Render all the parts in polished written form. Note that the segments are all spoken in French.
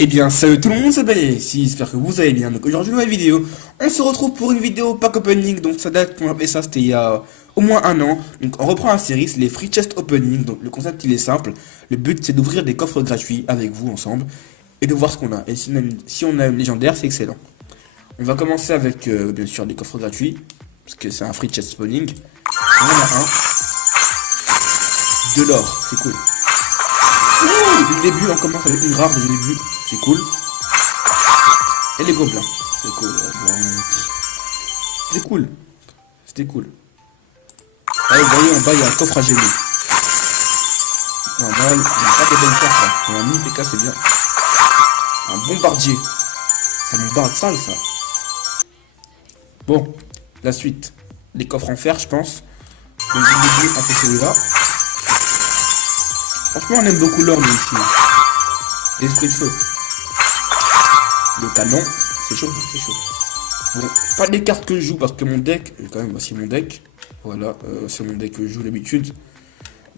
Eh bien, salut tout le monde, c'est Balaye ici, j'espère que vous allez bien. Donc aujourd'hui, nouvelle vidéo. On se retrouve pour une vidéo pack opening. Donc ça date, on a fait ça, c'était il y a au moins un an. Donc on reprend la série, c'est les free chest opening. Donc le concept il est simple. Le but c'est d'ouvrir des coffres gratuits avec vous ensemble et de voir ce qu'on a. Et si on a une légendaire, c'est excellent. On va commencer avec bien sûr des coffres gratuits parce que c'est un free chest opening. On en a un, de l'or, c'est cool. Ouh, dès le début, on commence avec une rare dès le début, c'est cool. Et les gobelins, c'est cool. C'est cool. C'était cool. Allez, vous voyez en bas, il y a un coffre à génie. Normal, il n'y a pas de bonnes cartes là. On a mis PK, c'est bien. Un bombardier. Ça bombarde sale ça. Bon, la suite. Les coffres en fer, je pense. Donc, dès le début, on fait celui-là. Franchement, on aime beaucoup l'or, mais ici. L'esprit de feu. Le canon. C'est chaud, c'est chaud. Bon, pas les cartes que je joue parce que mon deck, quand même, voici mon deck. Voilà, c'est mon deck que je joue d'habitude.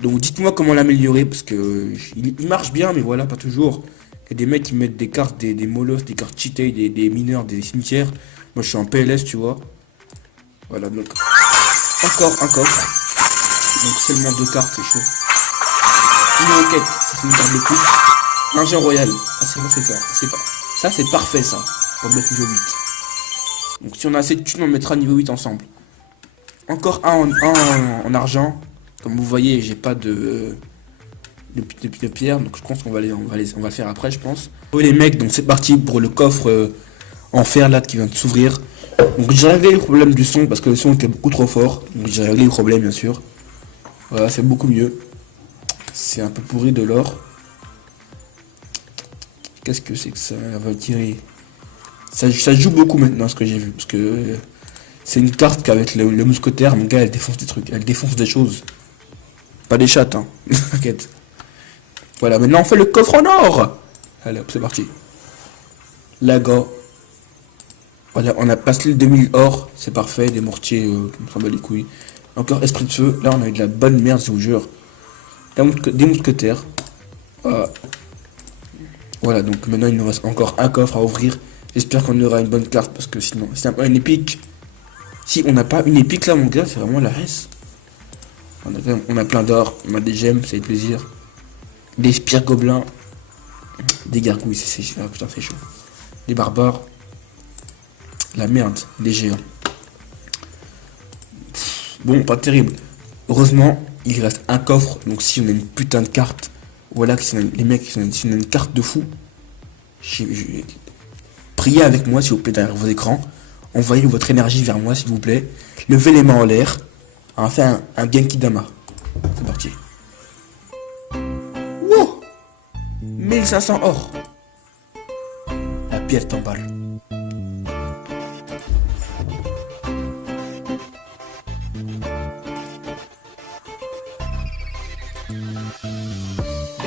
Donc dites-moi comment l'améliorer parce que il marche bien, mais voilà, pas toujours. Il y a des mecs qui mettent des cartes, des molosses, des cartes cheatées, des mineurs, des cimetières. Moi je suis en PLS, tu vois. Voilà, donc encore un coffre. Donc seulement deux cartes, c'est chaud. Une roquette, ça c'est une carte de coupe. Un jeu royal. Ah c'est bon, c'est ça. Ça c'est parfait ça. Pour mettre niveau 8. Donc si on a assez de thunes, on mettra niveau 8 ensemble. Encore un en argent. Comme vous voyez, j'ai pas de pierre, donc je pense qu'on va le faire après, je pense. Oh les mecs, donc c'est parti pour le coffre en fer là qui vient de s'ouvrir. Donc j'ai réglé le problème du son parce que le son était beaucoup trop fort. Donc j'ai réglé le problème bien sûr. Voilà, c'est beaucoup mieux. C'est un peu pourri de l'or. Qu'est-ce que c'est que ça va tirer? Ça joue beaucoup maintenant ce que j'ai vu. Parce que c'est une carte qu'avec le mousquetaire, mon gars, elle défonce des trucs. Elle défonce des choses. Pas des chattes, hein. T'inquiète. Voilà, maintenant on fait le coffre en or. Allez hop, c'est parti. Lago. Voilà, on a passé le 2000 or. C'est parfait. Des mortiers, on s'en bat les couilles. Encore esprit de feu. Là, on a eu de la bonne merde, je vous jure. Des mousquetaires. Voilà. Voilà, donc maintenant il nous reste encore un coffre à ouvrir. J'espère qu'on aura une bonne carte parce que sinon, c'est pas une épique. Si on n'a pas une épique là, mon gars, c'est vraiment la reste. On a plein d'or, on a des gemmes, ça fait plaisir. Des spires gobelins. Des gargouilles, ah, putain, c'est chaud. Des barbares. La merde, des géants. Bon, pas terrible. Heureusement, il reste un coffre. Donc si on a une putain de carte. Voilà, les mecs, si on a une carte de fou. Priez avec moi, s'il vous plaît, derrière vos écrans. Envoyez votre énergie vers moi, s'il vous plaît. Levez les mains en l'air. On va faire un Genki Dama. C'est parti. Wow, 1500 or. La pierre t'emballe.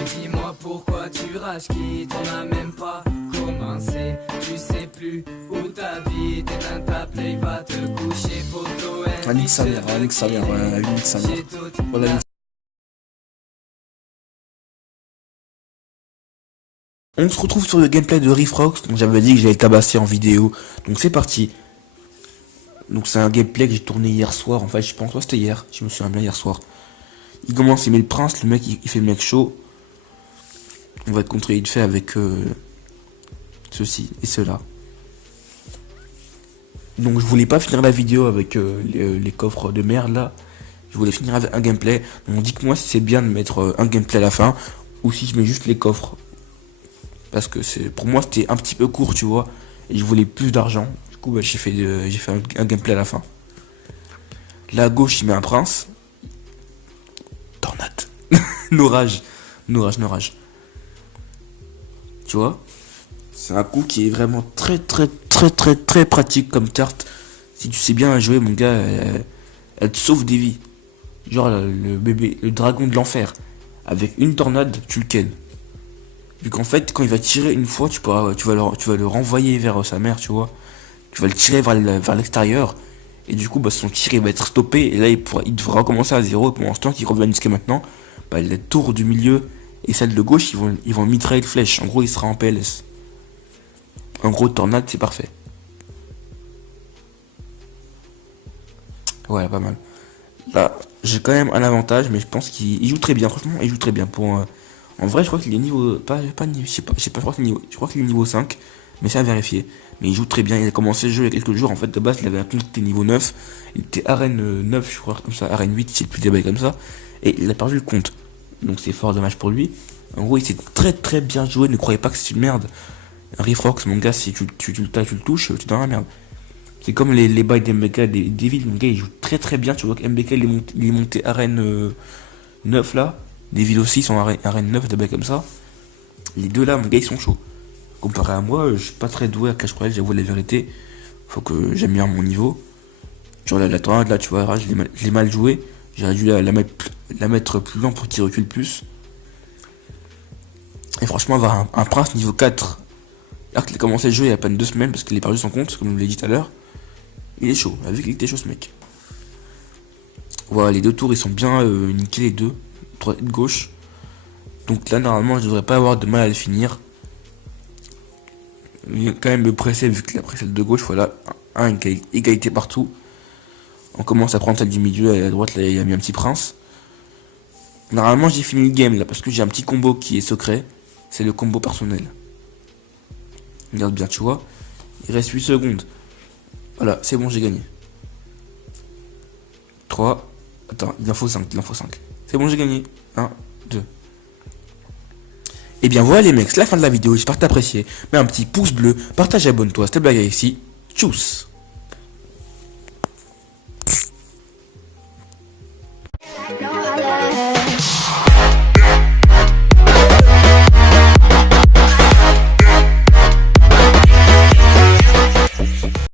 Dis-moi pourquoi tu rages quitte, on n'a même pas commencé. Tu sais plus où t'habites, éteins ta play, va te coucher, poteau. Nique sa mère, nique sa mère, ouais, nique sa mère. Voilà. On se retrouve sur le gameplay de Rifrox. Donc j'avais dit que j'allais tabasser en vidéo. Donc c'est parti. Donc c'est un gameplay que j'ai tourné hier soir. En fait, je pense que c'était hier. Je me souviens bien hier soir. Il commence, il met le prince. Le mec, il fait le mec chaud. On va être contre vite fait avec ceci et cela. Donc je voulais pas finir la vidéo avec les coffres de merde là. Je voulais finir avec un gameplay. Donc dites-moi si c'est bien de mettre un gameplay à la fin. Ou si je mets juste les coffres. Parce que pour moi c'était un petit peu court, tu vois. Et je voulais plus d'argent. Du coup bah, j'ai fait un gameplay à la fin. Là à gauche il met un prince. Tornade. Norage. Norage. Tu vois. C'est un coup qui est vraiment très pratique comme carte. Si tu sais bien la jouer, mon gars, elle te sauve des vies. Genre le bébé, le dragon de l'enfer. Avec une tornade, tu le ken. Vu qu'en fait, quand il va tirer une fois, tu vas le renvoyer vers sa mère, tu vois. Tu vas le tirer vers l'extérieur. Et du coup, bah, son tir il va être stoppé. Et là, il devra recommencer à zéro. Et pour l'instant, qu'il revienne jusqu'à maintenant, bah, les tours du milieu et celle de gauche, ils vont mitrailler de flèches. En gros, il sera en PLS. En gros, tornade, c'est parfait. Ouais, pas mal. Là, j'ai quand même un avantage, mais je pense qu'il joue très bien. Franchement, il joue très bien. En vrai, je crois qu'il est niveau. Pas niveau. Je sais pas, je crois qu'il est niveau 5. Mais c'est à vérifier. Mais il joue très bien. Il a commencé le jeu il y a quelques jours. En fait, de base, il avait un compte qui était niveau 9. Il était arène 9, je crois, comme ça. Arène 8, je sais plus des bails comme ça. Et il a perdu le compte. Donc c'est fort dommage pour lui. En gros, il s'est très très bien joué. Ne croyez pas que c'est une merde. Un Refrox, mon gars, si tu le touches, tu es dans la merde. C'est comme les bails d'MBK des Devil, mon gars, il joue très très bien. Tu vois que MBK il est monté arène 9 là. Devil aussi, ils sont arène 9, des bails comme ça. Les deux là, mon gars, ils sont chauds. Comparé à moi, je suis pas très doué à Clash Royale, j'avoue la vérité. Faut que j'améliore mon niveau. Genre la tornade là, tu vois, je l'ai mal joué. J'aurais dû la mettre plus loin pour qu'il recule plus. Et franchement, avoir un prince niveau 4, alors qu'il a commencé le jeu il y a à peine 2 semaines, parce qu'il a perdu son compte, comme je vous l'ai dit tout à l'heure, il est chaud. On a vu qu'il était chaud ce mec. Voilà, les deux tours ils sont bien niqués, les deux, droite et gauche. Donc là, normalement, je devrais pas avoir de mal à le finir. Il est quand même me pressé vu qu'il a pressé le de gauche. Voilà, égalité partout. On commence à prendre celle du milieu et à droite, là, il a mis un petit prince. Normalement, j'ai fini le game là parce que j'ai un petit combo qui est secret. C'est le combo personnel. Regarde bien, tu vois. Il reste 8 secondes. Voilà, c'est bon, j'ai gagné. 3. Attends, il en faut 5. C'est bon, j'ai gagné. 1, 2. Et bien voilà les mecs, c'est la fin de la vidéo. J'espère que t'as apprécié. Mets un petit pouce bleu, partage et abonne-toi. C'était Blague ici. Tchuss. No